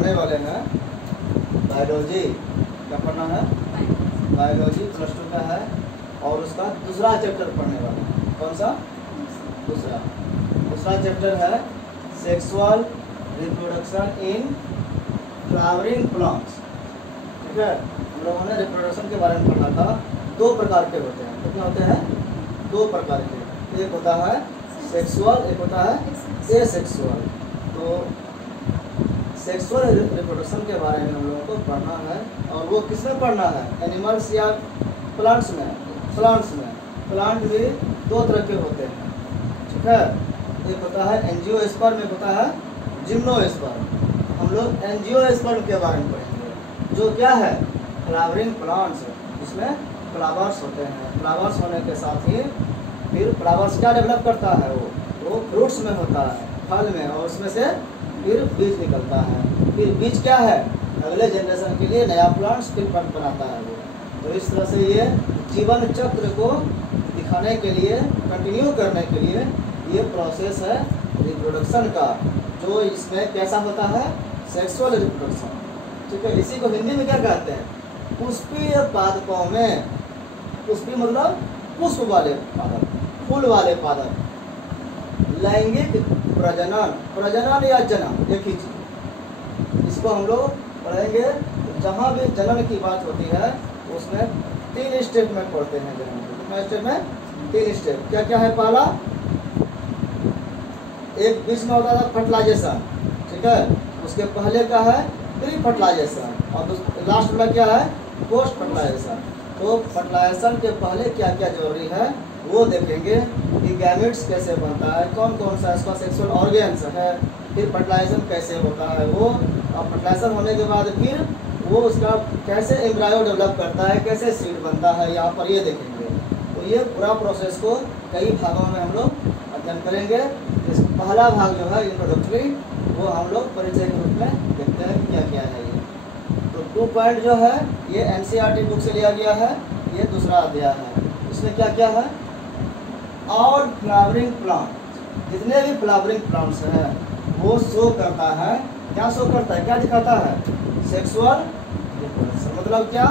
पढ़ने वाले हैं बायोलॉजी। क्या पढ़ना है? बायोलॉजी प्लस 2 का है और उसका दूसरा चैप्टर पढ़ने वाले हैं। कौन सा? दूसरा चैप्टर है sexual reproduction in flowering plants. ठीक है, हम लोगों ने रिप्रोडक्शन के बारे में पढ़ा था। 2 प्रकार के होते हैं। कितने होते हैं? 2 प्रकार के। एक होता है सेक्सुअल, एक होता है एसेक्सुअल। तो सेक्सुअल रिप्रोडक्शन के बारे में हम लोगों को पढ़ना है। और वो किसमें पढ़ना है? एनिमल्स या प्लांट्स में? प्लांट्स में। प्लांट भी 2 तरह के होते हैं। ठीक है, एक होता है एंजियोस्पर्म, एक होता है जिम्नोस्पर्म। हम लोग एंजियोस्पर्म के बारे में पढ़ेंगे, जो क्या है? फ्लावरिंग प्लांट्स, जिसमें फ्लावर्स होते हैं। फ्लावर्स होने के साथ ही फिर फ्लावर्स क्या डेवलप करता है? वो फ्रूट्स में होता है, फल में, और उसमें से फिर बीज निकलता है। फिर बीज क्या है? अगले जनरेशन के लिए नया प्लांट्स फिर बनाता है वो। तो इस तरह से ये जीवन चक्र को दिखाने के लिए, कंटिन्यू करने के लिए ये प्रोसेस है रिप्रोडक्शन का, जो इसमें कैसा होता है? Sexual reproduction. ठीक है, इसी को हिंदी में क्या कहते हैं? पुष्पीय पादपों में, पुष्पी मतलब पुष्प वाले पादप, फूल वाले पादप, लैंगिक प्रजनन, प्रजनन या जन्म एक ही चीज। इसको हम लोग पढ़ेंगे। जहाँ भी जन्म की बात होती है उसमें 3 स्टेप में पढ़ते हैं जन्म को। कितना स्टेप में? 3 स्टेप। क्या क्या है? पहला, एक बीच में होता था फर्टिलाइजेशन। ठीक है, उसके पहले का है प्री फर्टिलाइजेशन, और लास्ट वाला क्या है? Post fertilisation. तो फर्टिलाइजेशन के पहले क्या क्या जरूरी है वो देखेंगे कि गैमेट्स कैसे बनता है, कौन कौन सा इसका सेक्सुअल ऑर्गन्स है, फिर फर्टिलाइजेशन कैसे होता है वो, और फर्टिलाइजेशन होने के बाद फिर वो उसका कैसे एम्ब्रायो डेवलप करता है, कैसे सीड बनता है, यहाँ पर ये देखेंगे। तो ये पूरा प्रोसेस को कई भागों में हम लोग अध्ययन करेंगे। इस पहला भाग जो है इंट्रोडक्टरी, वो हम लोग परिचय के रूप में देखते हैं कि क्या क्या है ये। तो 2 पॉइंट जो है ये एनसीईआरटी बुक से लिया गया है। ये दूसरा अध्याय है। इसमें क्या क्या है? ऑल फ्लावरिंग प्लांट, जितने भी फ्लावरिंग प्लांट्स हैं वो शो करता है, क्या शो करता है, क्या दिखाता है? Sexual reproduction. मतलब क्या?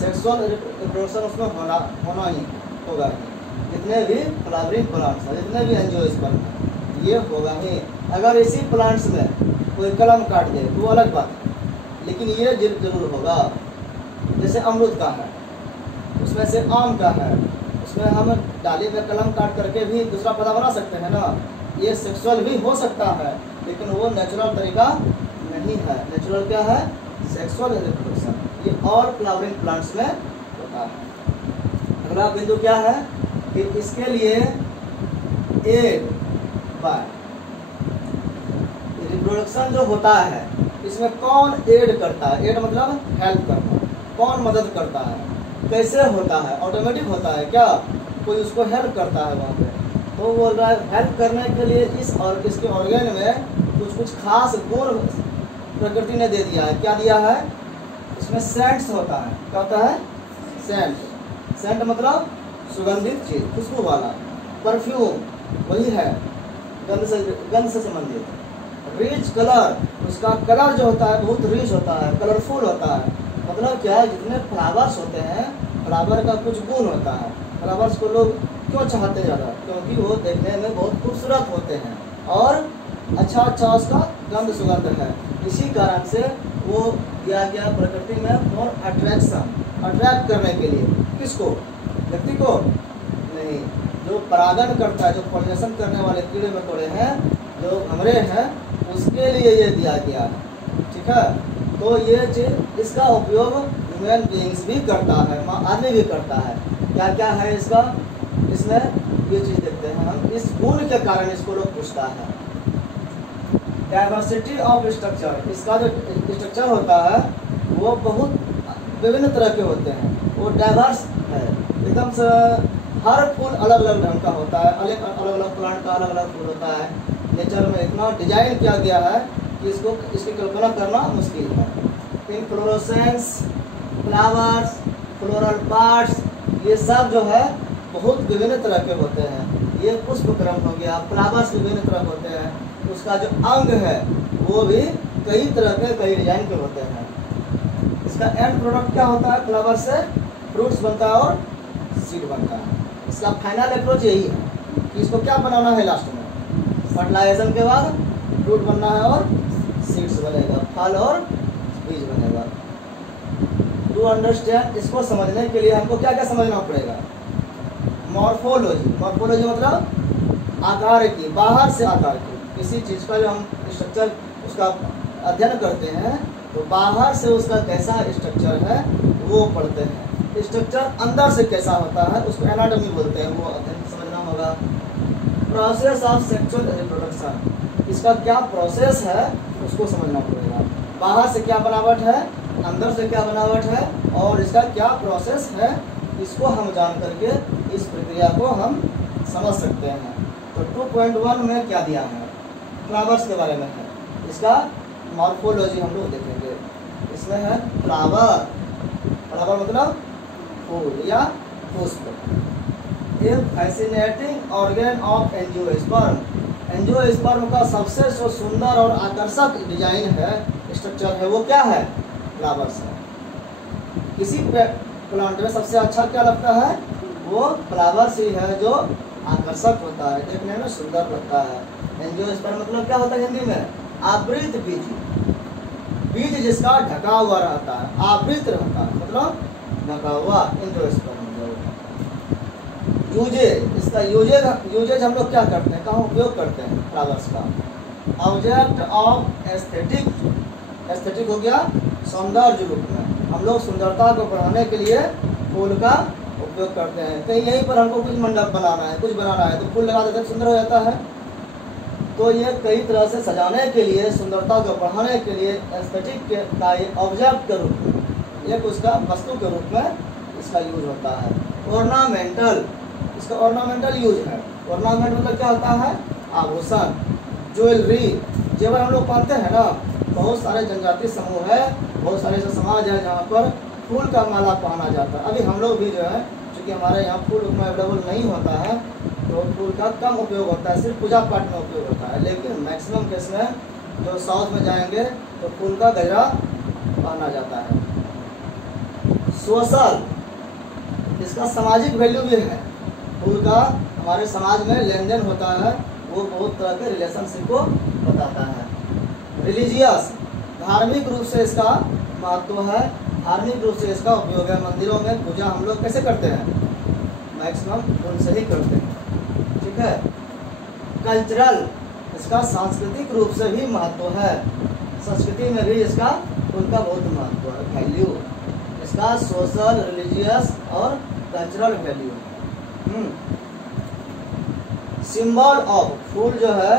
सेक्सुअल रिप्रोडक्शन उसमें होना ही होगा। जितने भी फ्लावरिंग प्लांट्स हैं, जितने भी एंजियोस्पर्म हैं, ये होगा ही। अगर इसी प्लांट्स में कोई कलम काट दे तो अलग बात है, लेकिन ये जरूर होगा। जैसे अमरूद का है, उसमें से आम का है, उसमें हम डाली में कलम काट करके भी दूसरा पौधा बना सकते हैं ना। ये सेक्सुअल भी हो सकता है, लेकिन वो नेचुरल तरीका नहीं है। नेचुरल क्या है? Sexual reproduction. ये और फ्लावरिंग प्लांट्स में होता है। अगला बिंदु क्या है कि इसके लिए एड बाय रिप्रोडक्शन जो होता है, इसमें कौन एड करता है? एड मतलब हेल्प करना। कौन मदद करता है? कैसे होता है? ऑटोमेटिक होता है क्या? कोई उसको हेल्प करता है वहाँ पे। तो बोल रहा है हेल्प करने के लिए इस और इसके ऑर्गन में कुछ कुछ खास गुण प्रकृति ने दे दिया है। क्या दिया है? इसमें सेंट्स होता है। क्या होता है? सेंट। सेंट मतलब सुगंधित चीज, खुशबू वाला। परफ्यूम वही है, गंध से संबंधित। रिच कलर, उसका कलर जो होता है बहुत रिच होता है, कलरफुल होता है। मतलब क्या है? जितने फ्लावर्स होते हैं, फ्लावर का कुछ गुण होता है। फ्लावर्स को लोग क्यों चाहते ज़्यादा? क्योंकि वो देखने में बहुत खूबसूरत होते हैं और अच्छा उसका गंध सुगंध है। इसी कारण से वो दिया गया प्रकृति में फॉर अट्रैक्शन, अट्रैक्ट करने के लिए। किसको? व्यक्ति को नहीं, जो परागण करता है, जो पॉलिनेशन करने वाले कीड़े मकोड़े हैं, जो भंवरे हैं, उसके लिए ये दिया गया है। ठीक है, तो ये चीज, इसका उपयोग ह्यूमन बीइंग्स भी करता है, आदमी भी करता है। क्या क्या है इसका? इसमें ये चीज देखते हैं हम। इस गुण के कारण इसको लोग पूछता है। डाइवर्सिटी ऑफ स्ट्रक्चर, इसका जो स्ट्रक्चर होता है वो बहुत विभिन्न तरह के होते हैं। वो डाइवर्स है एकदम से। हर फूल अलग अलग ढंग का होता है, अलग अलग प्लांट का अलग अलग फूल होता है। नेचर में इतना डिजाइन किया गया है कि इसकी कल्पना करना मुश्किल है। इनफ्लोरेसेंस, फ्लावर्स, फ्लोरल पार्ट्स, ये सब जो है बहुत विभिन्न तरह के होते हैं। ये पुष्प क्रम हो गया, फ्लावर्स विभिन्न तरह के होते हैं। उसका जो अंग है वो भी कई तरह के कई डिजाइन के होते हैं। इसका एंड प्रोडक्ट क्या होता है? फ्लावर से फ्रूट्स बनता है और सीड बनता है। इसका फाइनल अप्रोच यही है कि इसको क्या बनाना है लास्ट में, फर्टिलाइजेशन के बाद फ्रूट बनना है और सीड्स बनेगा, फल और बीज बनेगा। टू अंडरस्टैंड, इसको समझने के लिए हमको क्या क्या समझना पड़ेगा? मॉर्फोलॉजी। मॉर्फोलॉजी मतलब आकार की, बाहर से आकार की। किसी चीज़ का जो हम स्ट्रक्चर उसका अध्ययन करते हैं तो बाहर से उसका कैसा स्ट्रक्चर है वो पढ़ते हैं। स्ट्रक्चर अंदर से कैसा होता है उसको एनाटॉमी बोलते हैं, वो अध्ययन समझना होगा। प्रोसेस ऑफ सेक्सुअल रिप्रोडक्शन, इसका क्या प्रोसेस है उसको समझना पड़ेगा। बाहर से क्या बनावट है, अंदर से क्या बनावट है और इसका क्या प्रोसेस है, इसको हम जान करके इस प्रक्रिया को हम समझ सकते हैं। तो 2.1 में क्या दिया है? फ्लावर्स के बारे में है। इसका मॉर्फोलॉजी हम लोग देखेंगे। इसमें है फ्लावर, फ्लावर मतलब फूल या पुष्प। A fascinating organ of angiosperm, angiosperm का सबसे जो सुंदर और आकर्षक डिजाइन है, स्ट्रक्चर है, वो क्या है? फ्लावर्स है। किसी प्लांट में सबसे अच्छा क्या लगता है? वो फ्लावर्स ही है जो आकर्षक होता है, देखने में सुंदर लगता है। एंजियोस्पर्म मतलब क्या होता है हिंदी में? आवृत बीज, बीज जिसका ढका हुआ रहता है, आवृत रहता है मतलब ढका हुआ, एंजियोस्पर्म। यूजेज, इसका यूजेज हम लोग क्या करते हैं, कहाँ उपयोग करते हैं फ्लावर्स का? ऑब्जेक्ट ऑफ एस्थेटिक, एस्थेटिक हो गया सौंदर्य रूप में। हम लोग सुंदरता को बढ़ाने के लिए फूल का उपयोग करते हैं। कहीं यहीं पर हमको कुछ मंडप बनाना है, कुछ बनाना है तो फूल लगा देते हैं, सुंदर हो जाता है। तो ये कई तरह से सजाने के लिए, सुंदरता को बढ़ाने के लिए एस्थेटिक का ये ऑब्जेक्ट के रूप में, एक उसका वस्तु के रूप में इसका यूज होता है। ऑर्नामेंटल, इसका ऑर्नामेंटल यूज है। ऑर्नामेंट मतलब क्या होता है? आभूषण, ज्वेलरी, जेवर हम लोग पहनते हैं ना। बहुत सारे जनजाति समूह है, बहुत सारे ऐसे समाज है जहाँ पर फूल का माला पहना जाता है। अभी हम लोग भी जो है, चूँकि हमारे यहाँ फूल उतना अवेलेबल नहीं होता है तो फूल का कम उपयोग होता है, सिर्फ पूजा पाठ में उपयोग होता है। लेकिन मैक्सिमम केस में जो साउथ में जाएंगे तो फूल का गजरा पहना जाता है। सोशल, इसका सामाजिक वैल्यू भी है। फूल का हमारे समाज में लेन देन होता है, वो बहुत तरह के रिलेशनशिप को बताता है। रिलीजियस, धार्मिक रूप से इसका महत्व है, धार्मिक रूप से इसका उपयोग है। मंदिरों में पूजा हम लोग कैसे करते हैं? मैक्सिमम फूल से ही करते हैं, ठीक है। कल्चरल, इसका सांस्कृतिक रूप से भी महत्व है, संस्कृति में भी इसका फूल का बहुत महत्व है, वैल्यू। इसका सोशल, रिलीजियस और कल्चरल वैल्यू। सिंबल ऑफ, फूल जो है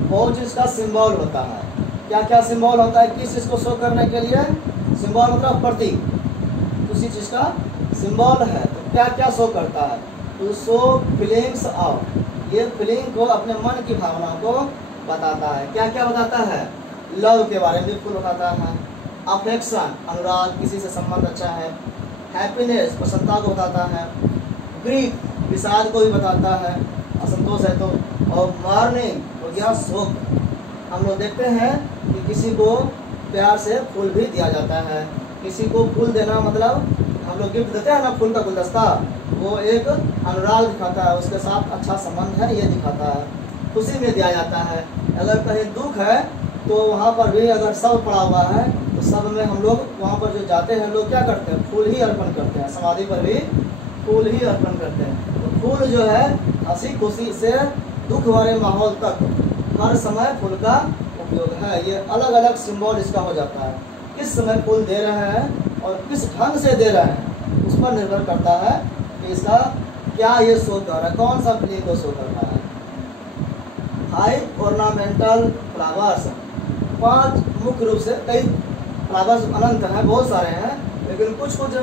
बहुत चीज़ का सिंबल होता है। क्या क्या सिंबल होता है किस चीज़ को शो करने के लिए? सिंबल मतलब प्रतीक, उसी चीज़ का सिंबल है। तो क्या क्या शो करता है? टू शो फीलिंग्स ऑफ, ये फीलिंग को, अपने मन की भावना को बताता है। क्या क्या बताता है? लव के बारे में फूल बताता है, अफेक्शन अनुराग, किसी से संबंध अच्छा है, हैप्पीनेस प्रसन्नता को बताता है, ग्रीफ विषाद को भी बताता है, असंतोष है तो, और मॉर्निंग हो गया शोक। हम लोग देखते हैं कि किसी को प्यार से फूल भी दिया जाता है। किसी को फूल देना मतलब हम लोग गिफ्ट देते हैं ना, फूल का गुलदस्ता, वो एक अनुराग दिखाता है, उसके साथ अच्छा संबंध है ये दिखाता है, खुशी में दिया जाता है। अगर कहीं दुख है तो वहाँ पर भी अगर सब पड़ा हुआ है तो सब में हम लोग वहाँ पर जो जाते हैं लोग क्या करते हैं? फूल ही अर्पण करते हैं, समाधि पर भी फूल ही अर्पण करते हैं। तो फूल जो है हंसी खुशी से दुख भरे माहौल तक हर समय फूल का उपयोग है। ये अलग अलग सिंबल इसका हो जाता है। किस समय फूल दे रहे हैं और किस ढंग से दे रहे हैं उस पर निर्भर करता है कि इसका क्या ये शो कर रहा है, कौन सा फीलिंग को शो कर रहा है। 5 ऑर्नामेंटल फ्लावर्स, 5 मुख्य रूप से, कई फ्लावर्स अनंत हैं, बहुत सारे हैं, लेकिन कुछ कुछ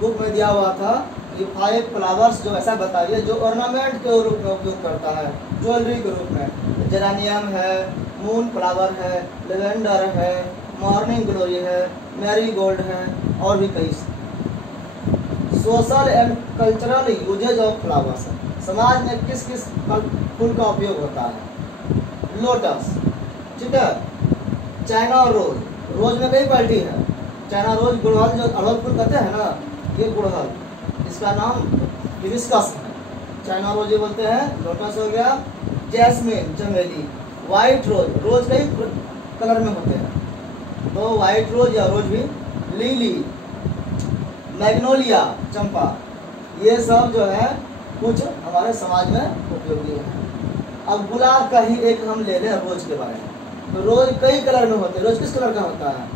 बुक में दिया हुआ था कि 5 फ्लावर्स जो ऐसा बताइए जो ऑर्नामेंट के रूप में उपयोग करता है, ज्वेलरी के रूप में। जेरानियम है, मून फ्लावर है, लेवेंडर है, मॉर्निंग ग्लोरी है, मैरीगोल्ड है और भी कई। Social and cultural uses of flowers, समाज में किस किस फूल का उपयोग होता है? लोटस, ठीक है, चाइना रोज, रोज में कई क्वालिटी है। चाइना रोज गुड़हल जो अड़हुल फूल कहते हैं ना, ये गुड़हल, इसका नाम हिबिस्कस है। चाइना रोज ये बोलते हैं। लोटस हो गया, जैस्मिन चमेली, वाइट रोज, रोज कई कलर में होते हैं तो वाइट रोज या रोज भी, लिली, मैग्नोलिया चंपा, ये सब जो है कुछ हमारे समाज में उपयोगी है। अब गुलाब का ही एक हम ले लें रोज के बारे में, तो रोज कई कलर में होते हैं। रोज किस कलर का होता है?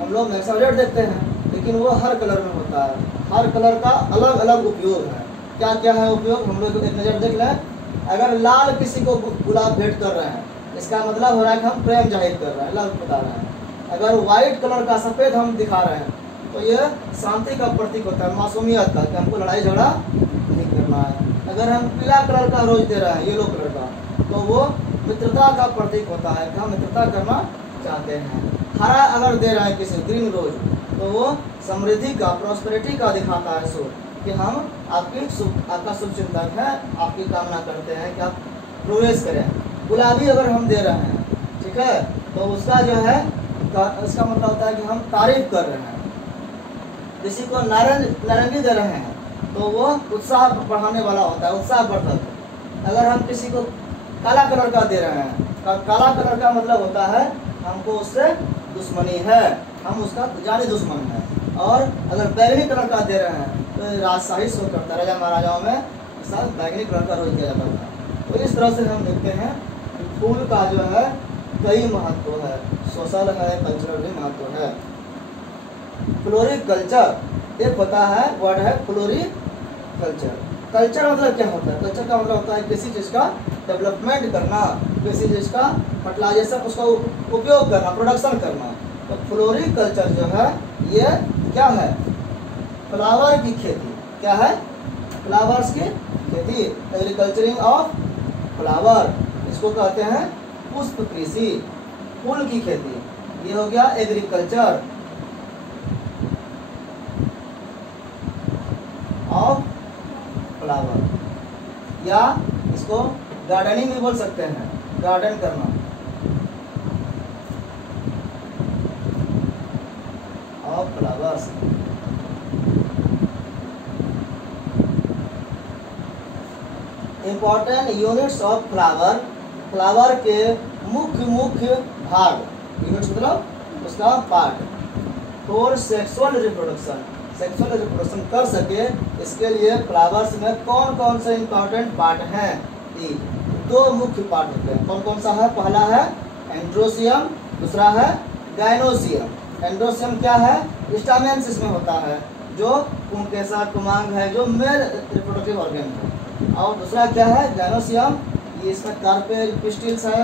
हम लोग मैक्सिमम रेड देखते हैं, लेकिन वो हर कलर में होता है। हर कलर का अलग अलग उपयोग है। क्या क्या है उपयोग, हम लोग एक नज़र देख लें। अगर लाल किसी को गुलाब भेंट कर रहे हैं, इसका मतलब हो रहा है कि हम प्रेम जाहिर कर रहे हैं, लव बता रहे हैं। अगर वाइट कलर का सफ़ेद हम दिखा रहे हैं तो ये शांति का प्रतीक होता है, मासूमियत का, कि हमको लड़ाई झगड़ा नहीं करना है। अगर हम पीला कलर का रोज दे रहे हैं, येलो कलर का, तो वो मित्रता का प्रतीक होता है कि हम मित्रता करना चाहते हैं। हरा अगर दे रहे हैं किसी, ग्रीन रोज, तो वो समृद्धि का, प्रॉस्पेरिटी का दिखाता है सो कि हम आपका शुभ चिंतक है, आपकी कामना करते हैं कि आप प्रोग्रेस करें। गुलाबी अगर हम दे रहे हैं, ठीक है, तो उसका जो है इसका मतलब होता है कि हम तारीफ कर रहे हैं। किसी को नारंगी दे रहे हैं तो वो उत्साह बढ़ाने वाला होता है, उत्साहवर्धक। अगर हम किसी को काला कलर का दे रहे हैं, काला कलर का मतलब होता है हमको उससे दुश्मनी है, हम उसका जानी दुश्मन है। और अगर बैगनी कलर का दे रहे हैं तो राजशाही शो करता है। राजा महाराजाओं में साथ बैगनी कलर का रोज दिया जाता था। तो इस तरह से हम देखते हैं कि फूल का जो है कई महत्व है, सोशल है, कल्चरल भी महत्व है। फ्लोरिकल्चर एक होता है, वर्ड है फ्लोरिकल्चर। कल्चर मतलब क्या होता है? कल्चर का मतलब होता है किसी चीज़ का डेवलपमेंट करना, किसी चीज़ का फर्टिलाइजेशन, उसका उपयोग करना, प्रोडक्शन करना। तो फ्लोरिकल्चर जो है ये क्या है? फ्लावर की खेती। क्या है? फ्लावर्स की खेती, एग्रीकल्चरिंग ऑफ फ्लावर, इसको कहते हैं पुष्प कृषि, फूल की खेती। ये हो गया एग्रीकल्चर ऑफ फ्लावर, या इसको गार्डनिंग भी बोल सकते हैं, गार्डन करना of flowers. Important units of flower, flower के मुख्य भाग, यूनिट्स मतलब उसका part. For sexual reproduction, sexual reproduction कर सके इसके लिए फ्लावर्स में कौन कौन से इंपॉर्टेंट पार्ट हैं? दो मुख्य पार्ट होते हैं। कौन कौन सा है? पहला है एंड्रोसियम, दूसरा है गाइनोसियम। एंड्रोसियम क्या है? स्टामेन्स इसमें होता है, जो पुंकेसर कुमांग है, जो मेल रिप्रोडक्टिव ऑर्गन है। और दूसरा क्या है? गाइनोसियम, ये इसमें कार्पेल पिस्टिल्स है,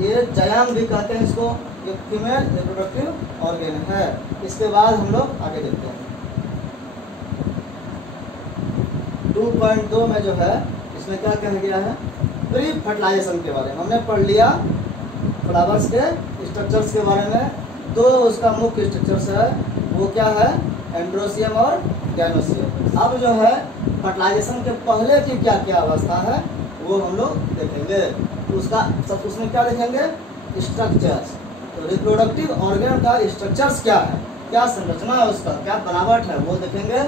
ये जायांग भी कहते हैं इसको, ये फीमेल रिप्रोडक्टिव ऑर्गन है। इसके बाद हम लोग आगे देखते हैं 2.2 में जो है इसमें क्या कहा गया है? प्री फर्टिलाइजेशन के बारे में हमने पढ़ लिया। फ्लावर्स के स्ट्रक्चर्स के बारे में दो उसका मुख्य स्ट्रक्चर्स है, वो क्या है? एंड्रोसियम और गाइनोसियम। अब जो है फर्टिलाइजेशन के पहले की क्या क्या अवस्था है वो हम लोग देखेंगे। तो उसका सब उसमें क्या देखेंगे? स्ट्रक्चर्स। तो रिप्रोडक्टिव ऑर्गन का स्ट्रक्चर्स क्या है, क्या संरचना है उसका, क्या बनावट है, वो देखेंगे।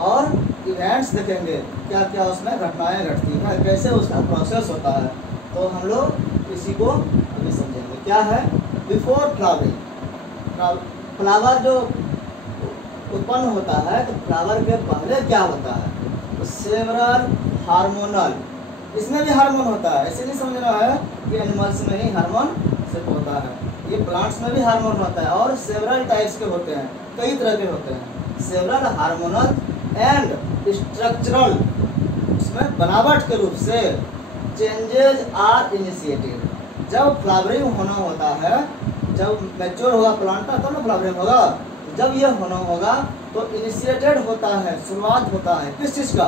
और इवेंट्स देखेंगे, क्या क्या उसमें घटनाएं घटती हैं, कैसे उसका प्रोसेस होता है। तो हम लोग इसी को अभी समझेंगे। क्या है? बिफोर फ्लावरिंग, फ्लावर जो उत्पन्न होता है तो फ्लावर के पहले क्या होता है? तो सेवरल हार्मोनल, इसमें भी हार्मोन होता है। ऐसे नहीं समझना है कि एनिमल्स में ही हार्मोन सिर्फ होता है, ये प्लांट्स में भी हार्मोन होता है। और सेवरल टाइप्स के होते हैं, कई तरह के होते हैं। सेवरल हार्मोनल एंड स्ट्रक्चरल, उसमें बनावट के रूप से चेंजेज आर इनिशिएटेड। जब फ्लावरिंग होना होता है, जब मैच्योर होगा प्लांट तब ना फ्लावरिंग होगा। जब यह होना होगा तो इनिशिएटेड होता है, शुरुआत होता है किस चीज़ का?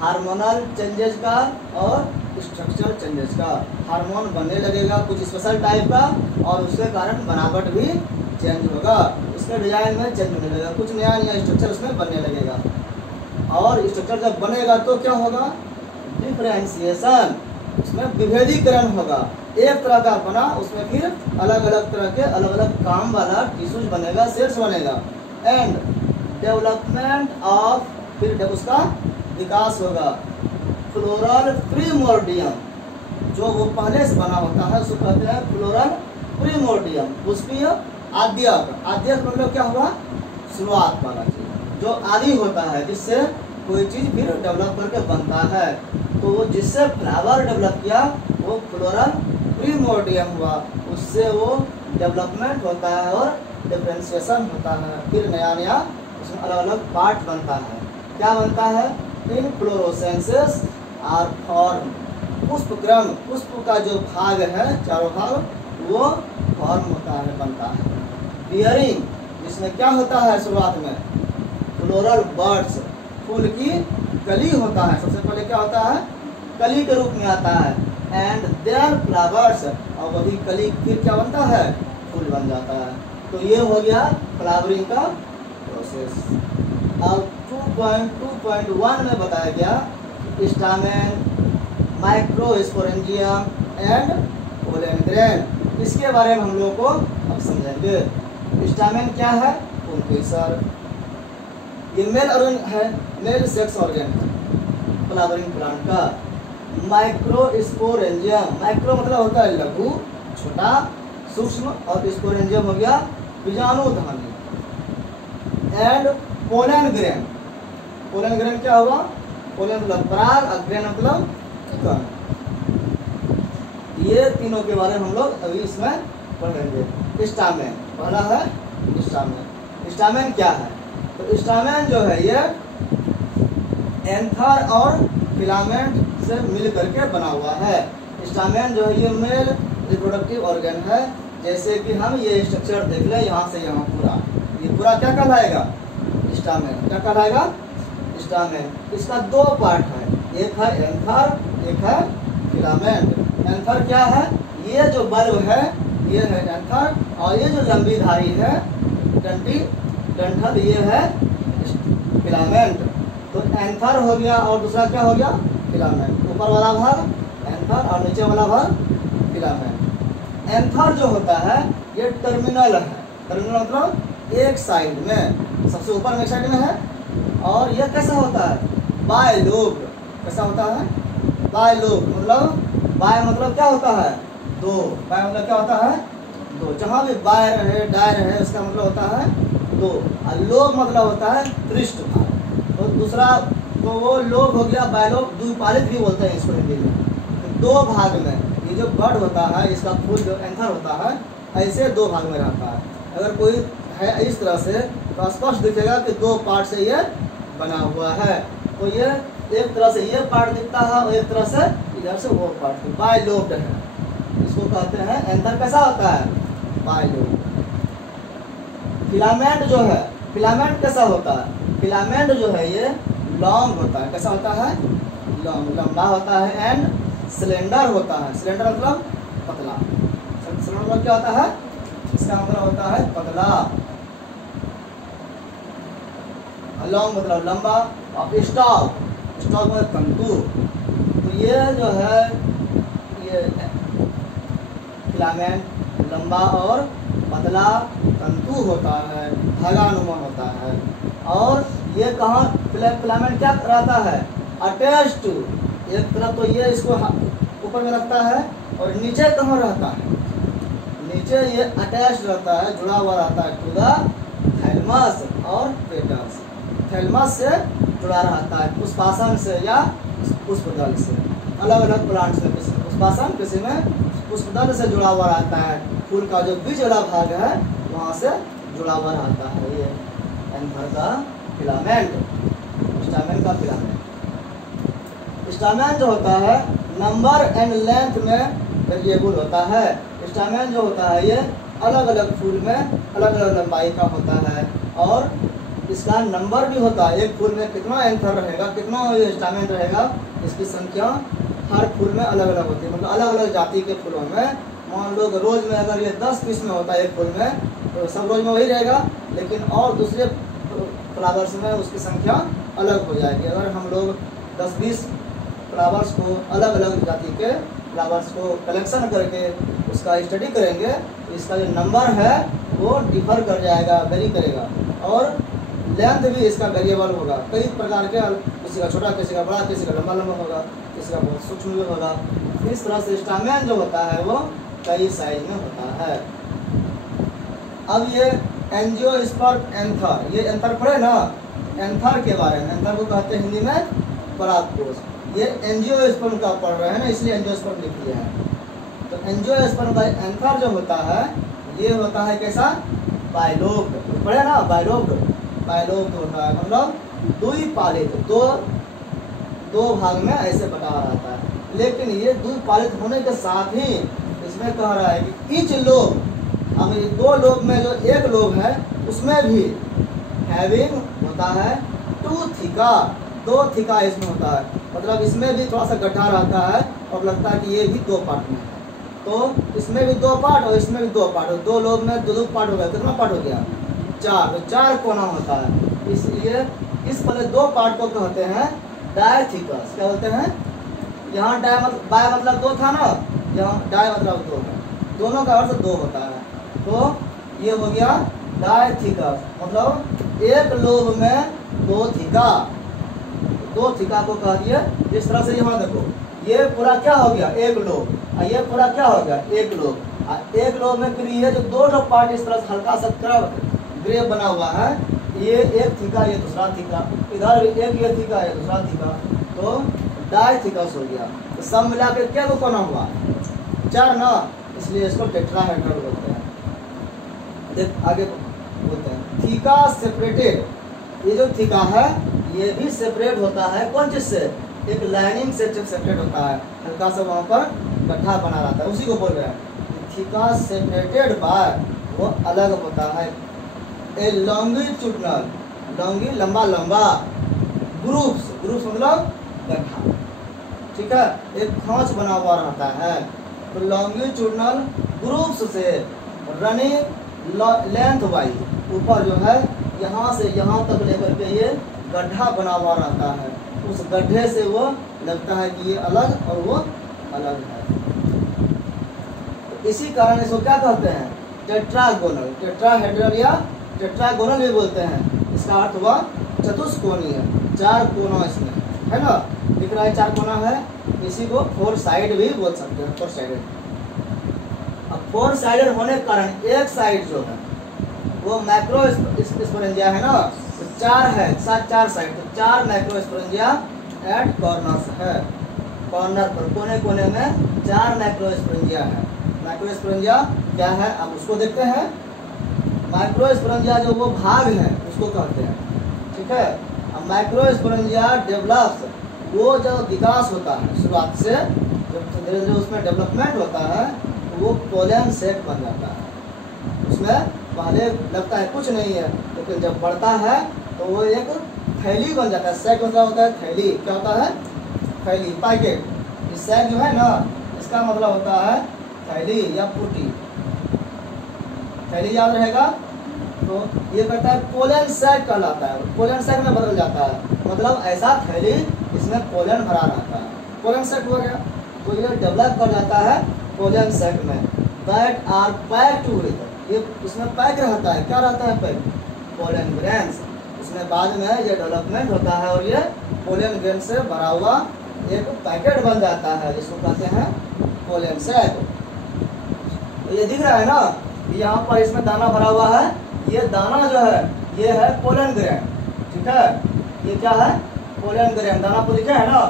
हार्मोनल चेंजेस का और स्ट्रक्चरल चेंजेस का। हार्मोन बनने लगेगा कुछ स्पेशल टाइप का, और उसके कारण बनावट भी चेंज होगा, उसके डिजाइन में चेंज होने लगेगा, कुछ नया नया स्ट्रक्चर उसमें बनने लगेगा। और स्ट्रक्चर जब बनेगा तो क्या होगा? डिफरेंशिएशन, उसमें विभेदीकरण होगा। एक तरह का बना, उसमें फिर अलग अलग तरह के अलग अलग काम वाला टिश्यूज बनेगा, सेल्स बनेगा। एंड डेवलपमेंट ऑफ, फिर जब उसका विकास होगा फ्लोरल प्रीमोर्डियम, जो वो पहले से बना होता है उसको कहते हैं फ्लोरल प्रीमोर्डियम, पुष्पीय आद्यक। आद्यक मतलब क्या हुआ, शुरुआत वाला चीज जो आदि होता है, जिससे कोई चीज फिर डेवलप करके बनता है। तो वो जिससे फ्लावर डेवलप किया वो फ्लोरल प्रीमोर्डियम हुआ, उससे वो डेवलपमेंट होता है और डिफ्रेंशिएशन होता है, फिर नया नया उसमें अलग अलग पार्ट बनता है। क्या बनता है, इनफ्लोरोसेंसेस आर फॉर्म, पुष्पक्रम, पुष्प का जो भाग है चारों भाग वो फॉर्म होता है, बनता है। बियरिंग, जिसमें क्या होता है शुरुआत में फ्लोरल बर्ड्स, फूल की कली होता है, सबसे पहले क्या होता है कली के रूप में आता है। एंड देयर फ्लावर्स, और वही कली फिर क्या बनता है, फूल बन जाता है। तो ये हो गया फ्लावरिंग का प्रोसेस। अब 2.2.1 में बताया गया stamen, microsporangium and pollen grain. इसके बारे में हम लोग को अब समझेंगे। स्टामेन क्या है, पुंकेसर, ये मेल ऑर्गन है, मेल सेक्स ऑर्गन है फ्लावरिंग प्लांट का। माइक्रोस्पोरेंजियम, माइक्रो मतलब होता है लघु, छोटा, सूक्ष्म, और स्पोरेंजियम हो गया बीजाणुधानी। And pollen grain, pollen grain क्या हुआ, पोलन मतलब पराग और ग्रेन मतलब कण। ये तीनों के बारे में हम लोग अभी इसमें पढ़ेंगे। स्टामेन पहला है स्टामेन। स्टामेन क्या है, तो स्टामेन जो है ये एंथर और फिलामेंट से मिल करके बना हुआ है। स्टामेन जो है ये मेल रिप्रोडक्टिव ऑर्गन है। जैसे कि हम ये स्ट्रक्चर देख लें, यहाँ से यहाँ पूरा, ये पूरा क्या कहलाएगा, स्टामेन। क्या कहलाएगा, स्टामेन। इसका दो पार्ट है, एक है एंथर, एक है फिलामेंट। एंथर क्या है, ये जो बल्ब है ये है एंथर, और ये जो लंबी धारी है डंडी डंठल ये है फिलामेंट। तो एंथर हो गया और दूसरा क्या हो गया, फिलामेंट। ऊपर वाला भाग एंथर और नीचे वाला भाग फिलामेंट। एंथर जो होता है ये टर्मिनल है, टर्मिनल मतलब एक साइड में, सबसे ऊपर में एक साइड में है। और ये कैसा होता है, बायलोब। कैसा होता है, बायलोब मतलब, बाय मतलब क्या होता है, दो। बाय मतलब क्या होता है, दो। जहाँ भी बाय रहे डाय रहे उसका मतलब होता है दो। और लोब मतलब होता है पृष्ठ भाग। तो दूसरा तो वो लोब हो गया, बायलोब, द्विपालित भी बोलते हैं इसको हिंदी में। दो भाग में ये जो बर्ड होता है, इसका फूल जो एंथर होता है ऐसे दो भाग में रहता है। अगर कोई है इस तरह से तो स्पष्ट दिखेगा कि दो पार्ट से ये बना हुआ है। तो ये एक तरह से ये पार्ट दिखता है और एक तरह से इधर से वो पार्ट, बायलोब्ड है, इसको कहते हैं एंथर। कैसा होता है, बायलोब। फिलामेंट जो है, फिलामेंट कैसा होता है, फिलामेंट जो है ये लॉन्ग होता है। कैसा होता है, लॉन्ग, लंबा होता है। एंड सिलेंडर होता है, सिलेंडर मतलब पतला। सिलेंडर मतलब क्या होता है, इसका मतलब होता है पतला। लॉन्ग मतलब लंबा, और स्टॉक, स्टॉक मतलब तंतु। तो ये जो है ये फिलामेंट लंबा और पतला तंतु होता है, धागानुमा होता है। और ये कहाँ फिलामेंट क्या रहता है, अटैच टू, एक तरफ तो ये इसको ऊपर में रखता है, और नीचे कहाँ रहता है, नीचे ये अटैच रहता है, जुड़ा हुआ रहता है टू द थैलमस और पेटल्स। थैलमस से जुड़ा रहता है, पुष्पासन से या पुष्पदल से। अलग अलग प्लांट्स में किसी में पुष्पासन, किसी में पुष्पदल से जुड़ा हुआ रहता है। फूल का जो बीज वाला भाग है वहाँ से जुड़ा हुआ रहता है ये एंथर का फिलामेंट, स्टामेन का फिलामेंट। स्टामेन जो होता है नंबर एंड लेंथ में वेरिएबल होता है। स्टामेन जो होता है ये अलग अलग फूल में अलग अलग लंबाई का होता है, और इसका नंबर भी होता है। एक फूल में कितना एंथर रहेगा, कितना स्टामेन रहेगा, इसकी संख्या हर फूल में अलग अलग होती है। मतलब अलग अलग जाति के फूलों में, मान लो रोज में अगर ये 10 किस्म होता है एक फूल में, तो सब रोज में वही रहेगा, लेकिन और दूसरे फ्लावर्स में उसकी संख्या अलग हो जाएगी। अगर हम लोग 10-20 फ्लावर्स को अलग अलग जाति के फ्लावर्स को कलेक्शन करके उसका स्टडी करेंगे तो इसका जो नंबर है वो डिफर कर जाएगा, वेरी करेगा, और लेंथ भी इसका वेरिएबल होगा। कई प्रकार के, किसी का छोटा, किसी का बड़ा, किसी का लंबा लंबा होगा, किसी का बहुत सूक्ष्म भी होगा। इस तरह से स्टामेन जो होता है वो कई साइज में होता है। अब ये एंजियोस्पर्म एंथर, ये एंथर पढ़े ना, एंथर के बारे में, एंथर को कहते हैं हिंदी में परागकोश। ये एंजियोस्पर्म का पढ़ रहे हैं ना, इसलिए एंजियोस्पर्म लिख दिया है। तो एंजियोस्पर्म का एंथर जो होता है ये होता है कैसा, बाइलोब्ड, पढ़े ना, बाइलोब्ड, बाइलोब्ड होता है, मतलब द्विपालित, दो भाग में ऐसे बटा रहता है। लेकिन ये द्विपालित होने के साथ ही इसमें कह रहा है कि ईच लोब, अब ये दो लोब में जो एक लोब है उसमें भी हैविंग होता है टू थिका, दो थिका इसमें होता है, मतलब इसमें भी थोड़ा सा गड्ढा रहता है और लगता है कि ये भी दो पार्ट में है। तो इसमें भी दो पार्ट और इसमें भी दो पार्ट, और दो लोब में दो पार्ट हो गया, कितना पार्ट हो गया, चार, तो चार कोना होता है। इसलिए इस वाले दो पार्ट को कहते हैं डायथिकस। क्या बोलते हैं, यहाँ बाय मतलब दो था ना, यहाँ डाय मतलब दो है, दोनों का अर्थ दो होता है। तो ये हो गया डायथिकस, मतलब एक लोब में दो थिका, दो थिका को कह दिए। इस तरह से यहाँ देखो, ये पूरा क्या हो गया, एक लोब, और ये पूरा क्या हो गया, एक लोब। एक लोब में फिर ये जो दो पार्ट इस तरह से हल्का सा ग्रेव बना हुआ है, ये एक थिका, ये दूसरा थिका, इधर एक ये थिका, ये दूसरा थिका, तो डायथिकस हो गया। तो सब मिला के क्या को कोना हुआ, चार ना, इसलिए इसको टेट्राहेड्रल बोलते हैं। देख आगे बोलते हैं थिका सेपरेटेड, ये जो थिका है ये भी सेपरेट होता है, कौन चीज से, एक लाइनिंग से सेपरेट होता है, हल्का सा वहाँ पर गड्ढा बना रहता है, उसी को बोल रहे हैं थिका सेपरेटेड बाय, वो अलग होता है। ए लॉन्गिट्यूडनल, लॉन्गी लंबा लंबा, ग्रुप्स, ग्रुप्स मतलब गड्ढा, ठीक है, एक खांच बना हुआ रहता है। तो लॉन्गिट्यूडनल ग्रुप्स से रनिंग लेंथ वाइज, ऊपर जो है यहाँ से यहाँ तक लेकर के ये गड्ढा बना हुआ रहता है, उस गड्ढे से वो लगता है कि ये अलग और वो अलग है। तो इसी कारण इसको क्या कहते हैं, टेट्रागोनल, टेट्राहेड्रल या टेट्रागोनल भी बोलते हैं। इसका अर्थ हुआ चतुष्कोणीय, चार कोना इसमें है ना, दिख रहा है चार कोना है, इसी को फोर साइड भी बोल सकते हैं, फोर साइडेड। अब फोर साइडेड होने के कारण एक साइड जो है वो मैक्रोस्पोरेंजिया है ना, तो चार है, चार साइड, तो चार मैक्रोस्पोरेंजिया एट कॉर्नर्स है, कॉर्नर पर कोने कोने में चार मैक्रोस्पोरेंजिया है। मैक्रोस्पोरेंजिया क्या है, अब उसको देखते हैं। माइक्रोस्पोरेंजिया जो वो भाग है उसको कहते हैं, ठीक है। अब माइक्रोस्पोरेंजिया डेवलप्स, वो जब विकास होता है शुरुआत से, जब धीरे धीरे उसमें डेवलपमेंट होता है तो वो पोलन सेट बन जाता है। उसमें पहले लगता है कुछ नहीं है, लेकिन जब बढ़ता है तो वो एक थैली बन जाता है। सैक मतलब होता है थैली, क्या होता है, थैली, पैकेट। इस सैक जो है ना, इसका मतलब होता है थैली या पुटी, थैली याद रहेगा। तो ये कहता है पोलन सैक कहलाता है, पोलन सैक में बदल जाता है, मतलब ऐसा थैली इसमें पोलन भरा रहता है, पोलन सैक हो गया। तो ये डेवलप कर जाता है पोलन सैक में, दैट आर पैक्ड विद, ये इसमें पैक रहता है, क्या रहता है पैक, पोलन ग्रेन्स। इसमें बाद में ये डेवलपमेंट होता है और ये पोलन ग्रेन से भरा हुआ एक पैकेट बन जाता है, जिसको कहते हैं पोलन सैक। तो ये दिख रहा है ना, यहाँ पर इसमें दाना भरा हुआ है, ये दाना जो है ये है पोलन ग्रेन, ठीक है, ये क्या है, पोलन ग्रेन, दाना को दिखा है ना,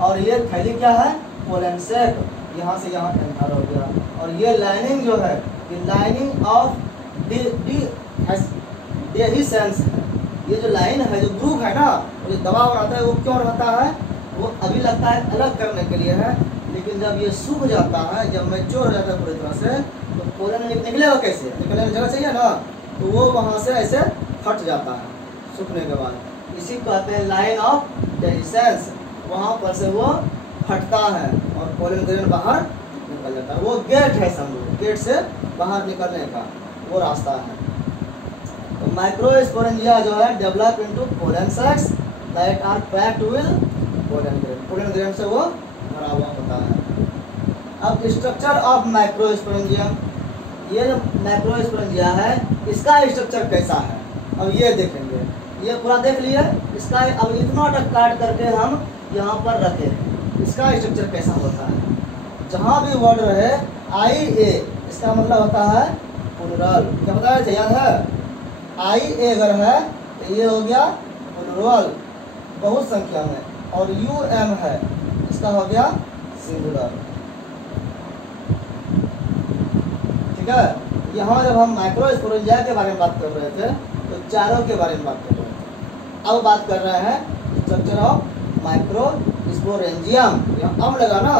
और ये थैली क्या है, पोलन सैक, यहाँ से यहाँ एंटर हो गया। और ये लाइनिंग जो है, ये लाइनिंग ऑफ डेहिसेंस है, ये जो लाइन है, जो ग्रुप है ना, जो दबाव रहता है वो क्यों रहता है, वो अभी लगता है अलग करने के लिए है, लेकिन जब ये सूख जाता है, जब मैच्योर हो जाता है पूरी तरह से, तो पोलन निकलेगा कैसे, निकलने की जगह चाहिए ना, तो वो वहाँ से ऐसे फट जाता है सूखने के बाद, इसी को कहते हैं लाइन ऑफ डेहिसेंस। वहाँ पर से वो फटता है और पोलन ग्रेन बाहर निकल जाता है, वो गेट है, समझो गेट से बाहर निकलने का वो रास्ता है। तो माइक्रोस्पोरेंजिया जो है develop into pollen sacs that are packed with pollen grain, pollen grain से वो भरा हुआ होता है। अब स्ट्रक्चर ऑफ माइक्रोस्पोरेंजियम, ये जो माइक्रोस्पोरेंजिया है इसका स्ट्रक्चर कैसा है अब ये देखेंगे। ये पूरा देख लिए, इसका अब इतना तक काट करके हम यहाँ पर रखें, इसका स्ट्रक्चर कैसा होता है। जहाँ भी वर्ड रहे आई ए, इसका मतलब होता है प्लूरल। क्या होता है, याद है? आई ए अगर है तो ये हो गया प्लूरल, बहुत संख्या में, और यू एम है इसका हो गया सिंगुलर। ठीक है, यहाँ जब हम माइक्रोस्पोरेंजिया के बारे में बात कर रहे थे तो चारों के बारे में बात कर रहे थे। अब बात कर रहे हैं स्ट्रक्चर ऑफ माइक्रोस्पोरेंजियम। यहाँ अम लगा ना,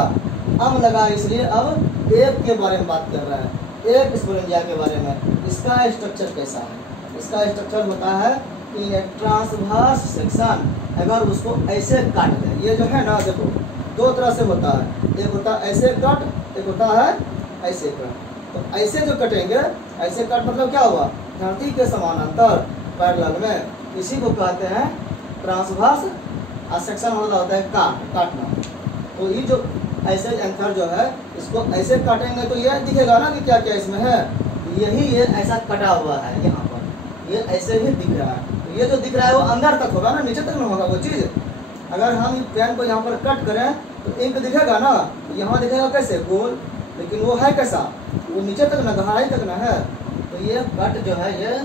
अम लगा इसलिए अब एक के बारे में बात कर रहे हैं, एक स्पोरेंजिया के बारे में। इसका स्ट्रक्चर कैसा है? इसका स्ट्रक्चर होता है इन ए ट्रांसवर्स सेक्शन। अगर उसको ऐसे काट दें, ये जो है ना देखो दो तरह से होता है, एक होता है ऐसे कट, एक होता है ऐसे कट। तो ऐसे जो कटेंगे, ऐसे कट मतलब क्या हुआ, धरती के समानांतर पैरेलल में, इसी को कहते हैं ट्रांसवर्स। और सेक्शन होता है काटना। तो ये जो ऐसे एंथर जो है इसको ऐसे काटेंगे तो ये दिखेगा ना कि क्या क्या इसमें है। यही ये ऐसा कटा हुआ है यहाँ पर, ये ऐसे ही दिख रहा है। तो ये जो दिख रहा है वो अंदर तक होगा ना, नीचे तक नहीं होगा वो चीज़। अगर हम पेन को यहाँ पर कट करें तो इंक दिखेगा ना, यहाँ दिखेगा कैसे गोल, लेकिन वो है कैसा, वो नीचे तक ना, गहराई तक ना है। तो ये कट जो है ये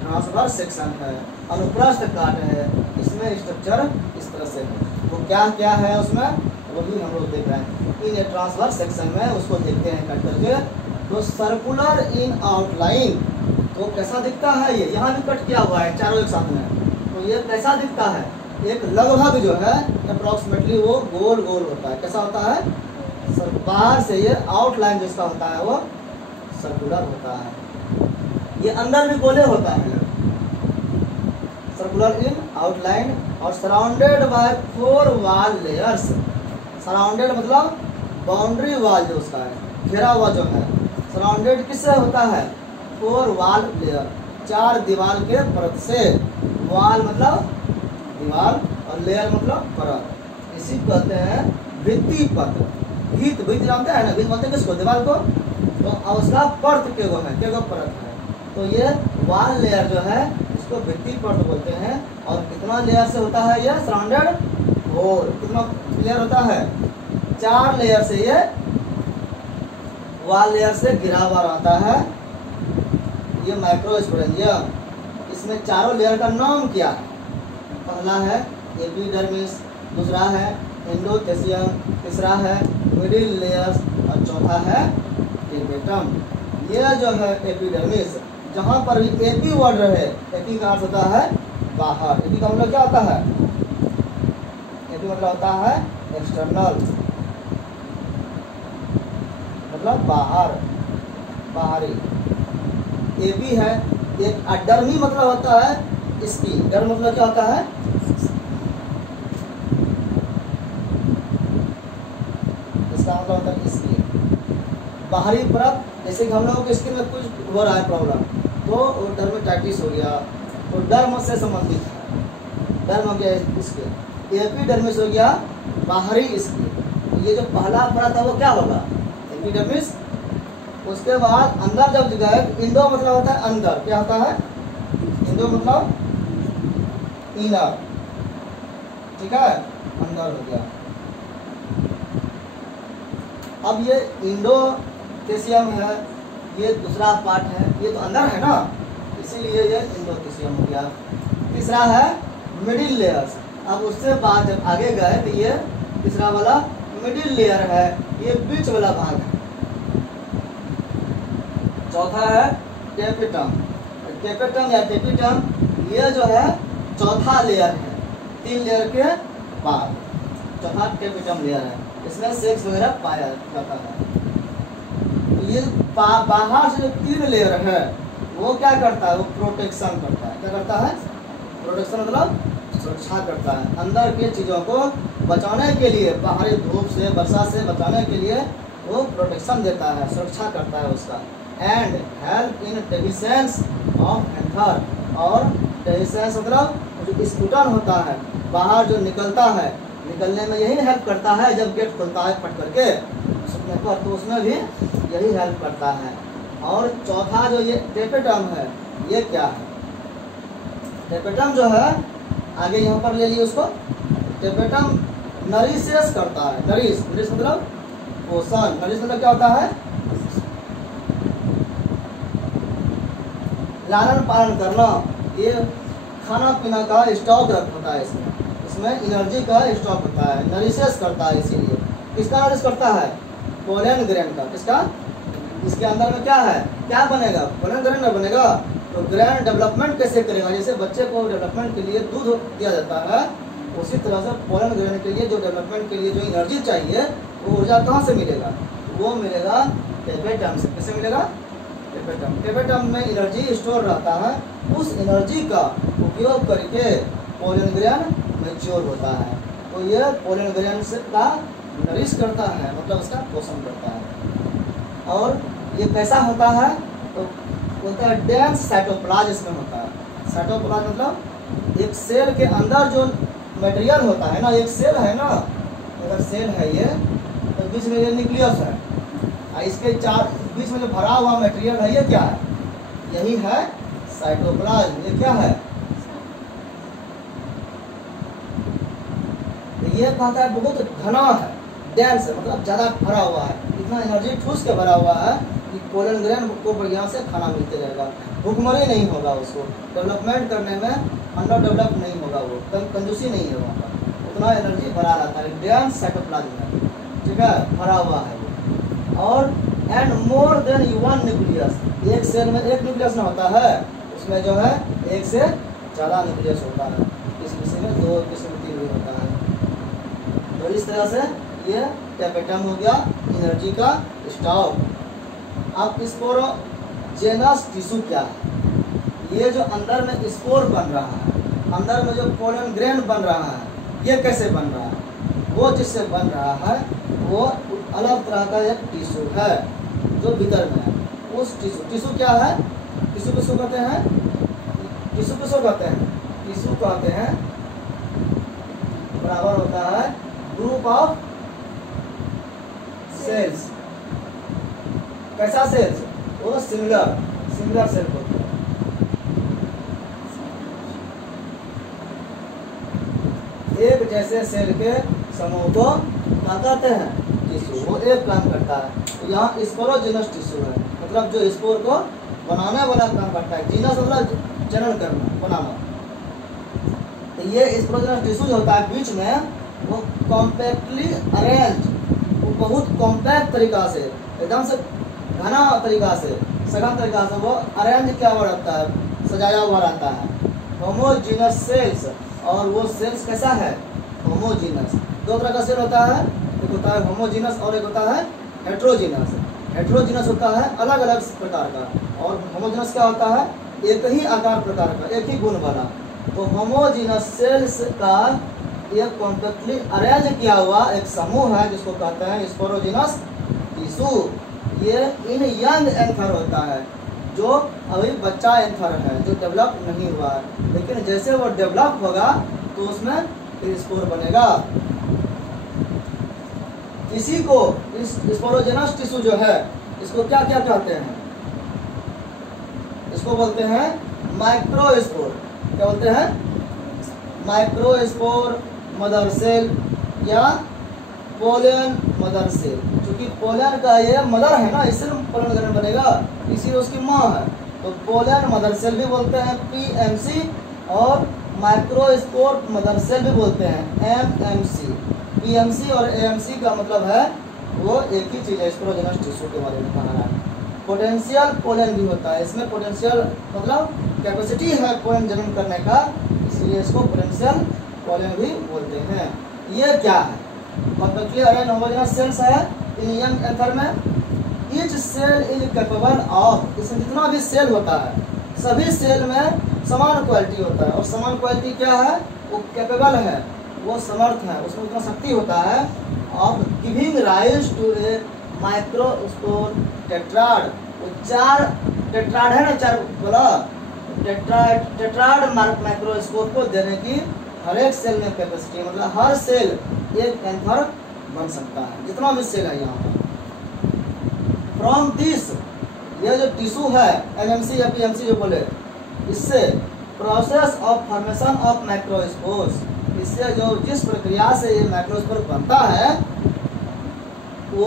ट्रांसवर्स सेक्शन है, अनुप्रस्थ काट है। इसमें स्ट्रक्चर इस तरह से है। वो क्या क्या है उसमें वो भी हम लोग देख रहे हैं। इन ट्रांसवर्स सेक्शन में उसको देखते हैं कट करके। तो सर्कुलर इन आउटलाइन, तो कैसा दिखता है ये, यहाँ भी कट किया हुआ है चारों एक साथ में। तो ये कैसा दिखता है, एक लगभग जो है अप्रॉक्सीमेटली वो गोल गोल होता है। कैसा होता है, बाहर से ये आउटलाइन जिसका होता है वो सर्कुलर होता है। ये अंदर भी गोले होता है, सर्कुलर इन आउटलाइन, और surrounded by 4 wall layers. Surrounded मतलब बाउंड्री वॉल जो उसका है, घेरा हुआ जो है। सराउंडेड किससे होता है, 4 वॉल लेयर, 4 दीवार के परत से। वॉल मतलब दीवार और लेयर मतलब परत। इसी को कहते हैं भित्ति पत्र। भित्त जानते हैं ना, भित्त बोलते हैं किसको, दीवार को। तो उसका परत के गो है, के गो परत है। तो ये वॉल लेयर जो है इसको भित्ति परत बोलते हैं। और कितना लेयर से होता है ये सराउंडेड, 4। कितना लेयर होता है, 4 लेयर से ये वॉल लेयर से घिरा हुआ रहता है ये माइक्रोस्पोरेंजियम। इसमें चारों लेयर का नाम क्या है, पहला है एपिडर्मिस, दूसरा है एंडोथेसियम, तीसरा है मिडिल लेयर्स, और चौथा है टेपेटम। ये जो है एपिडर्मिस, जहाँ पर भी एपी वर्ड रहे, एपी का अर्थ होता है बाहर। एपी का मतलब क्या होता है, एपी मतलब होता है एक्सटर्नल, मतलब बाहर, बाहरी। एपी है एक। डर्मी मतलब होता है स्किन। डर्म मतलब क्या होता है, इसका मतलब होता है स्किन, बाहरी परत। जैसे कि हम लोगों के स्किन में कुछ हो रहा है प्रॉब्लम, तो डर्मेटाइटिस हो गया, तो डर्म से संबंधित है। डर्म हो गया स्किन। एपिडर्मिस हो गया बाहरी स्किन। ये जो पहला परत है वो क्या होगा, एपिडर्मिस। उसके बाद अंदर जब गए, इंडो मतलब होता है अंदर, क्या होता है, इंडो मतलब इनर। ठीक है, अंदर हो गया। अब ये इंडोथेसियम है, ये दूसरा पार्ट है, ये तो अंदर है ना, इसीलिए ये इंडोथेसियम हो गया। तीसरा है मिडिल लेयर्स। अब उससे बाद जब आगे गए तो ये तीसरा वाला मिडिल लेयर है, ये बीच वाला भाग है। चौथा है टेपेटम। टेपेटम या टेपिटम, ये जो है चौथा लेयर है, 3 लेयर के बाद चौथा टेपिटम लेयर है। इसमें सेक्स वगैरह पाया जाता है। तो ये बाहर से जो 3 लेयर है वो क्या करता है, वो प्रोटेक्शन करता है। क्या करता है, प्रोटेक्शन मतलब सुरक्षा करता है। अंदर के चीज़ों को बचाने के लिए, बाहरी धूप से, वर्षा से बचाने के लिए वो प्रोटेक्शन देता है, सुरक्षा करता है उसका। And help in dehiscence of anther. और डेफिसेंस मतलब जो स्फुटन होता है, बाहर जो निकलता है, निकलने में यही हेल्प करता है। जब गेट खुलता है फट करके सूखने पर, तो उसमें भी यही हेल्प करता है। और चौथा जो ये टेपेटम है, ये क्या है? टेपेटम जो है, आगे यहाँ पर ले लिए उसको, टेपेटम नरिशेस करता है। नरिश मतलब पोषण, नरिश मतलब क्या होता है? लालन पालन करना। ये खाना पीना का स्टॉक होता है, इसमें एनर्जी का स्टॉक होता है, नरिशेस करता है। इसीलिए किसका नरिश करता है? पोलन ग्रेन का। किसका? इसके अंदर में क्या है, क्या बनेगा? पोलन ग्रेन में बनेगा। तो ग्रेन डेवलपमेंट कैसे करेगा? जैसे बच्चे को डेवलपमेंट के लिए दूध दिया जाता है, उसी तरह से पोलन ग्रेन के लिए जो डेवलपमेंट के लिए जो एनर्जी चाहिए, वो ऊर्जा कहाँ से मिलेगा? वो मिलेगा टेपेटम से। कैसे मिलेगा? टेपेटम। टेपेटम में एनर्जी स्टोर रहता है। उस एनर्जी का उपयोग करके पोलन ग्रेन मैच्योर होता है। तो ये पोलन ग्रेन से का नरिश करता है, मतलब उसका पोषण करता है। और ये कैसा होता है? तो बोलता है डेंस साइटोप्लाज्म इसमें होता है। साइटोप्लाज्म मतलब एक सेल के अंदर जो मटेरियल होता है ना, एक सेल है ना, अगर सेल है ये, तो बीच में ये न्यूक्लियस है, इसके चार बीच में जो भरा हुआ मटेरियल है, ये क्या है? यही है साइटोप्लाज्म। ये क्या है? ये कहता है बहुत घना है, डेंस है, मतलब ज़्यादा भरा हुआ है, इतना एनर्जी ठूस के भरा हुआ है कि पोलन ग्रेन को बढ़िया से खाना मिलते रहेगा, भूखमरी नहीं होगा, उसको डेवलपमेंट करने में अंडर डेवलप नहीं होगा, वो कंजूसी नहीं है वहाँ पर, उतना एनर्जी भरा रहता है, डेंस साइटोप्लाज्म है, ठीक है, भरा हुआ है। और and more than one nucleus, एक सेल में एक न्यूक्लियस ना होता है, उसमें जो है एक से ज़्यादा न्यूक्लियस होता है, किसी में दो, किसी में तीन भी होता है। तो इस तरह से ये टेपेटम हो गया एनर्जी का स्टॉक। अब स्पोरोजेनस टिश्यू क्या है? ये जो अंदर में स्पोर बन रहा है, अंदर में जो पोलन ग्रेन बन रहा है, ये कैसे बन रहा है? वो जिससे बन रहा है वो अलग तरह का एक टिश्यू है जो भीतर में है। उस टिश्यू क्या है? टिश्यू किसको कहते हैं? टिश्यू किसको कहते हैं? टिश्यू कहते हैं बराबर होता है ग्रुप ऑफ सेल्स। कैसा सेल्स? वो सिमिलर सेल होता है। एक जैसे सेल के समूह को क्या कहते हैं? टिश्यू। वो एक काम करता है। तो यहाँ स्पोरोजेनस टिश्यू है, मतलब जो स्पोर को बनाने वाला काम करता है। जीनस मतलब जनन करना, बनाना। तो ये स्पोरोजेनस टिश्यू जो होता है बीच में, वो कॉम्पैक्टली अरेंज, वो बहुत कॉम्पैक्ट तरीका से, एकदम से घना तरीका से, सघन तरीका से वो अरेंज क्या हुआ रहता है, सजाया हुआ रहता है। होमोजीनस सेल्स, और वो सेल्स कैसा है? होमोजीनस। दो तरह का सेल होता है, एक होता है होमोजीनस और एक होता है हेट्रोजीनस। हेट्रोजीनस होता है अलग अलग प्रकार का, और होमोजीनस क्या होता है? एक ही आकार प्रकार का, एक ही गुण वाला। तो होमोजीनस सेल्स का एक कॉम्पैक्टली अरेंज किया हुआ एक समूह है जिसको कहते हैं स्पोरोजीनस टिश्यू। ये इन यंग एंथर होता है, जो अभी बच्चा एंथर है, जो डेवलप नहीं हुआ है, लेकिन जैसे वो डेवलप होगा तो उसमें फिर स्पोर बनेगा। इसी को इस स्पोरोजेनस टिश्यू जो है, इसको क्या क्या कहते हैं? इसको बोलते हैं माइक्रोस्पोर। क्या बोलते हैं? माइक्रोस्पोर मदर सेल या पोलन मदर सेल। क्योंकि पोलन का ये मदर है ना, इससे पोलन ग्रेन बनेगा, इसी उसकी माँ है, तो पोलन मदर सेल भी बोलते हैं PMC, और माइक्रोस्पोर मदर सेल भी बोलते हैं MMC। PMC और AMC का मतलब है वो एक ही चीज़ है। स्पोरोजेनस टिश्यू के बारे में कहना है। पोटेंशियल पोलन भी होता है, इसमें पोटेंशियल मतलब कैपेसिटी है पोलन जनन करने का, इसलिए इसको पोटेंशियल पोलन भी बोलते हैं। ये क्या है? कॉम्पैक्टली अरेंज्ड होमोजेनस सेल्स है इन यंग एंथर में। Each cell is capable of, इसमें जितना भी सेल होता है सभी सेल में समान क्वालिटी होता है, और समान क्वालिटी क्या है? वो कैपेबल है, वो समर्थ है, उसमें उतना शक्ति होता है of giving rise to a microspore tetrad. वो 4 टेट्राड है ना, 4 बोला, टेट्राड माइक्रोस्कोप को देने की हर एक सेल में कैपेसिटी, मतलब हर सेल एक एंथर बन सकता है, जितना भी सेल है यहाँ पर फ्रॉम दिस, ये जो टिश्यू है एमएमसी या पीएमसी जो बोले, इससे प्रोसेस ऑफ फॉर्मेशन ऑफ मैक्रोस्पोर्स, इससे जो जिस प्रक्रिया से ये मैक्रोस्पोर बनता है वो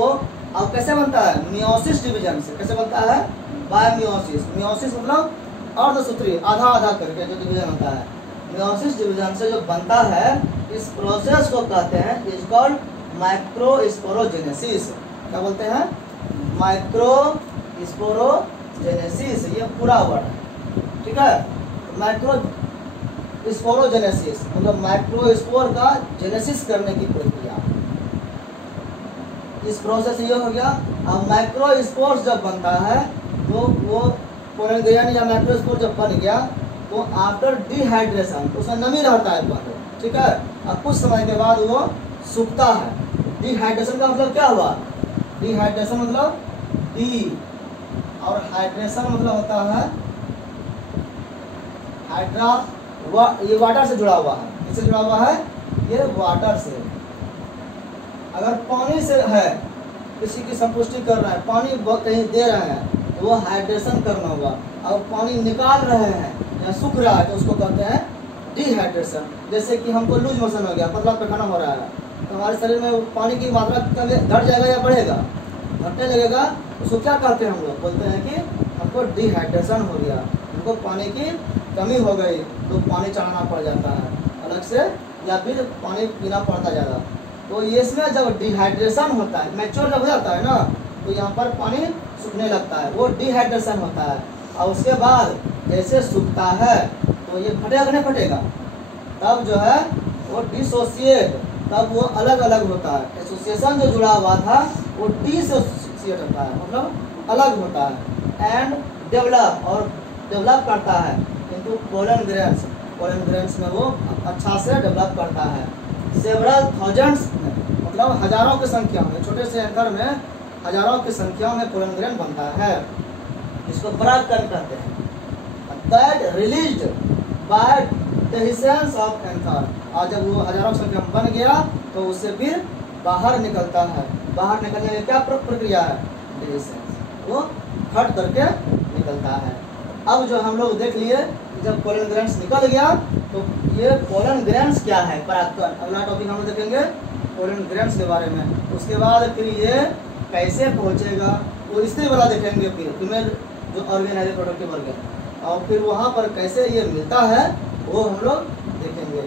अब कैसे बनता है, मियोसिस डिवीजन से। कैसे बनता है, बाय मियोसिस। मियोसिस मतलब अर्धसूत्री, आधा आधा करके जो डिवीजन होता है, मियोसिस डिवीजन से जो बनता है, इस प्रोसेस को कहते हैं, इज कॉल्ड माइक्रोस्पोरोजेनेसिस। क्या बोलते हैं, माइक्रोस्पोरोजेनेसिस, ये पूरा वर्ड है, ठीक है। माइक्रोस्पोरोजेनेसिस मतलब माइक्रोस्पोर का जेनेसिस करने की प्रक्रिया, इस प्रोसेस ये हो गया। अब माइक्रोस्पोर्स जब बनता है तो वो पोलन ग्रेन या माइक्रोस्पोर जब बन गया तो आफ्टर डिहाइड्रेशन, उसमें नमी रहता है पहले, ठीक है। अब कुछ समय के बाद वो सूखता है। डिहाइड्रेशन का मतलब क्या हुआ, डिहाइड्रेशन मतलब डी और हाइड्रेशन मतलब होता है हाइड्रा, ये वाटर से जुड़ा हुआ है। किससे जुड़ा हुआ है, ये वाटर से। अगर पानी से है, किसी की संपुष्टि कर रहे हैं, पानी कहीं दे रहे हैं तो वो हाइड्रेशन करना होगा। अब पानी निकाल रहे हैं या सूख रहा है तो उसको कहते हैं डिहाइड्रेशन। जैसे कि हमको लूज मोशन हो गया, पतला पैखाना हो रहा है, तो हमारे शरीर में पानी की मात्रा कभी घट जाएगा या बढ़ेगा, घटने लगेगा। उसको क्या कहते हैं, हम लोग बोलते हैं कि हमको डिहाइड्रेशन हो गया, हमको पानी की कमी हो गई, तो पानी चढ़ाना पड़ जाता है अलग से, या फिर पानी पीना पड़ता ज़्यादा। तो ये इसमें जब डिहाइड्रेशन होता है, मैच्योर जब हो जाता है ना, तो यहाँ पर पानी सूखने लगता है, वो डिहाइड्रेशन होता है। और उसके बाद जैसे सूखता है तो ये फटेगा नहीं फटेगा, तब जो है वो डिसोसिएट, तब वो अलग अलग होता है। एसोसिएशन जो जुड़ा हुआ था वो डिसोसिएट होता है, मतलब अलग होता है। एंड डेवलप, और डेवलप करता है किंतु पोलन ग्रेन्स में वो अच्छा से डेवलप करता है। सेवरल थाउजेंड्स में, मतलब हजारों की संख्या में, छोटे से एंकर में हजारों की संख्या में पोलन ग्रेन बनता है, इसको परागकण कहते हैं। That released by dehiscence of anther, और जब वो हजारों की संख्या में बन गया तो उससे फिर बाहर निकलता है। बाहर निकलने की क्या प्रक्रिया है, डेहिसेंस, वो फट करके निकलता है। अब जो हम लोग देख लिए, जब पोलन ग्रेन्स निकल गया तो ये पोलन ग्रेन्स क्या है, परागकण। अगला टॉपिक हम लोग देखेंगे पोलन ग्रेन्स के बारे में। उसके बाद फिर ये कैसे पहुंचेगा वो स्त्री वाला देखेंगे, फिर फीमेल जो ऑर्गेन है रिप्रोडक्टिव ऑर्गेन, और फिर वहाँ पर कैसे ये मिलता है वो हम लोग देखेंगे।